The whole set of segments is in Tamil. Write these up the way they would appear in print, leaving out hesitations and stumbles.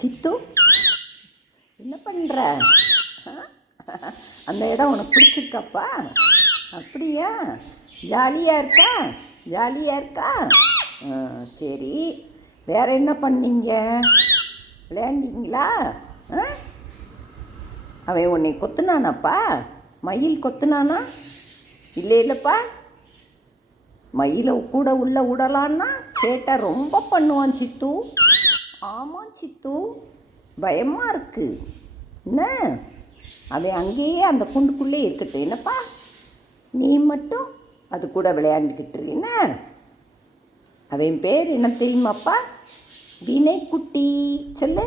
சித்து, என்ன பண்ணுற? அந்த இடம் உனக்கு பிடிச்சிருக்காப்பா? அப்படியா? ஜாலியாக இருக்கா? ஜாலியாக இருக்கா? சரி, வேறு என்ன பண்ணீங்க? விளையாண்டிங்களா? அவன் உன்னை கொத்துனானாப்பா? மயில் கொத்துனானா? இல்லைப்பா, மயிலை கூட உள்ள விடலான்னா சேட்டை ரொம்ப பண்ணுவான் சித்து. ஆமாம் சித்து, பயமாக இருக்குது. என்ன, அதை அங்கேயே அந்த குண்டுக்குள்ளே இருக்கட்டும் என்னப்பா, நீ மட்டும் அது கூட விளையாண்டுக்கிட்டு என்ன. அவன் பேர் என்ன தெரியுமாப்பா? வினைக்குட்டி. சொல்லு,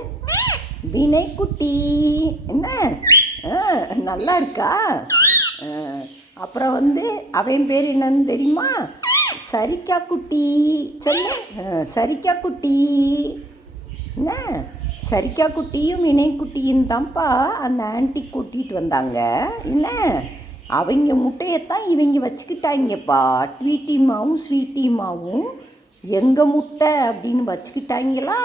வினைக்குட்டி. என்ன, நல்லா இருக்கா? அப்புறம் அவன் பேர் என்னன்னு தெரியுமா? சரிக்கா குட்டி. சொல்லு, சரிக்கா குட்டி. என்ன, சரிக்கா குட்டியும் வினைக்குட்டியும் தான்ப்பா அந்த ஆன்ட்டி கூட்டிகிட்டு வந்தாங்க. என்ன, அவங்க முட்டையத்தான் இவங்க வச்சுக்கிட்டாங்கப்பா. ட்வீட்டிமாவும் ஸ்வீட்டிமாவும் எங்கள் முட்டை அப்படின்னு வச்சுக்கிட்டாங்களா.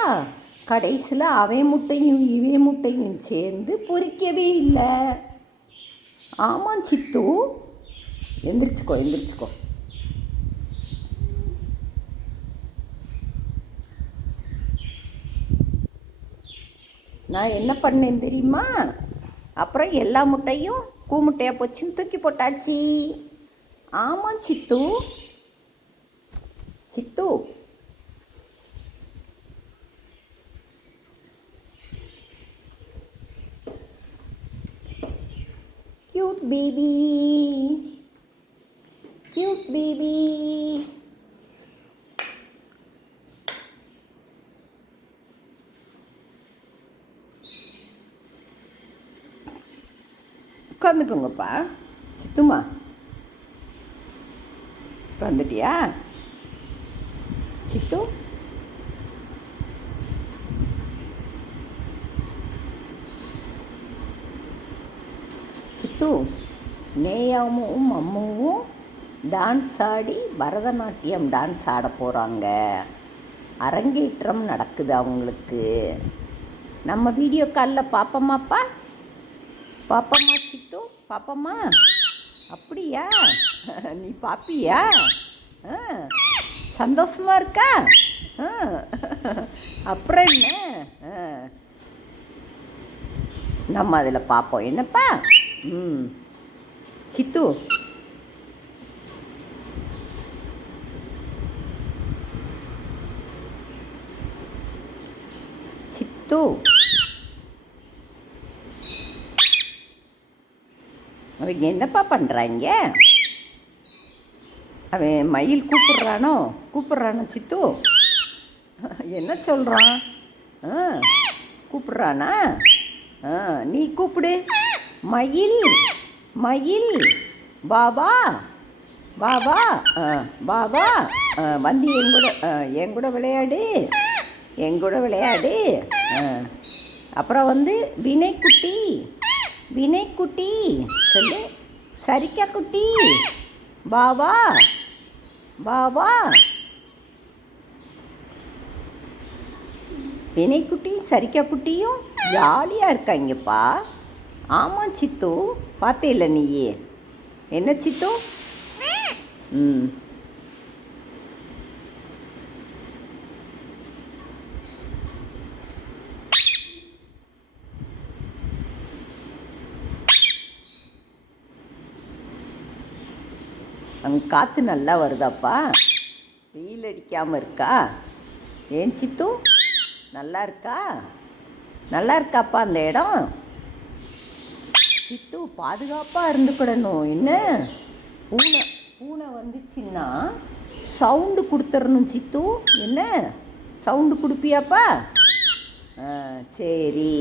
கடைசியில் அவன் முட்டையும் இவன் முட்டையும் சேர்ந்து பொரிக்கவே இல்லை. ஆமாம் சித்து, எந்திரிச்சுக்கோ எந்திரிச்சுக்கோ. நான் என்ன பண்ணேன் தெரியுமா? அப்புறம் எல்லா முட்டையும் கூமுட்டையாக போச்சுன்னு தூக்கி போட்டாச்சு. ஆமாம் சித்து. சித்து, கியூட் பேபி, கியூட் பேபி. உட்காந்துக்கோங்கப்பா. சித்துமா, உட்காந்துட்டியா? சித்து, சித்து, நேயாவும் அம்மாவும் டான்ஸ் ஆடி பரதநாட்டியம் டான்ஸ் ஆட போகிறாங்க. அரங்கேற்றம் நடக்குது அவங்களுக்கு. நம்ம வீடியோ காலில் பார்ப்போமாப்பா? பாப்பம்மா சித்து, பாப்பம்மா. அப்படியா? நீ பாப்பியா? சந்தோஷமா இருக்கா? அப்புறம் என்ன, நம்ம அதில் பார்ப்போம் என்னப்பா. சித்து, சித்து, அவங்க என்னப்பா பண்ணுறாங்க? அவன் மயில் கூப்பிட்றானோ சித்து? என்ன சொல்கிறான்? கூப்பிட்றானா? நீ கூப்பிடு. மயில், மயில், பாபா, பாபா, பாபா. வந்து எங்கூட விளையாடு, எங்கூட விளையாடு. அப்புறம் வினைக்குட்டி, வினைக்குட்டி. சொல்லு, சரிக்கா குட்டி, பாபா, பாபா. வினைக்குட்டி சரிக்கா குட்டியும் ஜாலியாக இருக்காங்கப்பா. ஆமாம் சித்து, பார்த்தேல்ல நீயே. என்ன சித்து? அங்கே காற்று நல்லா வருதாப்பா? வெயில் அடிக்காமல் இருக்கா? ஏன் சித்து, நல்லா இருக்கா? நல்லா இருக்காப்பா அந்த இடம்? சித்து, பாதுகாப்பாக இருந்துக்கிடணும். என்ன, பூனை பூனை வந்துச்சுன்னா சவுண்டு கொடுத்துடணும் சித்து. என்ன, சவுண்டு கொடுப்பியாப்பா? சரி.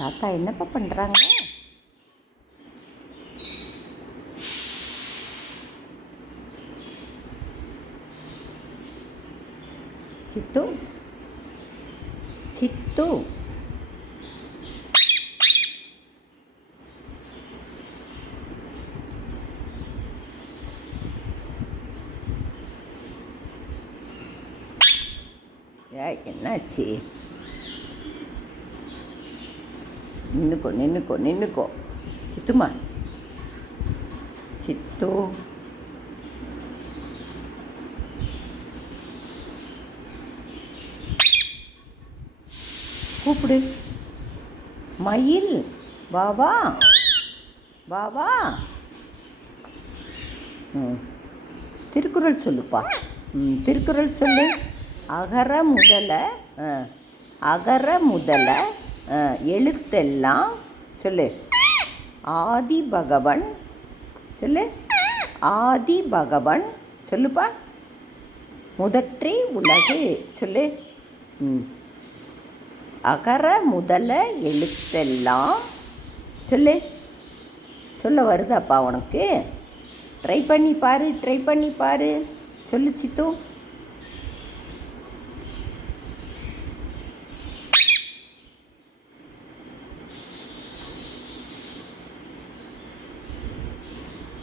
தாத்தா என்னப்பா பண்ணுறாங்க? சித்து சித்து என்னாச்சு? நின்னுக்கோ சித்துமா. சித்து கூப்பிடு. மயில் வா. திருக்குறள் சொல்லுப்பா. திருக்குறள் சொல்லு. அகர முதல எழுத்தெல்லாம் சொல்லு. ஆதி பகவன் சொல்லு. ஆதி பகவன் சொல்லுப்பா. முதற்றே உலகு சொல்லு. அகர முதல எழுத்தெல்லாம் சொல்லு. சொல்ல வருதாப்பா உனக்கு? ட்ரை பண்ணி பாரு சொல்லு சித்து.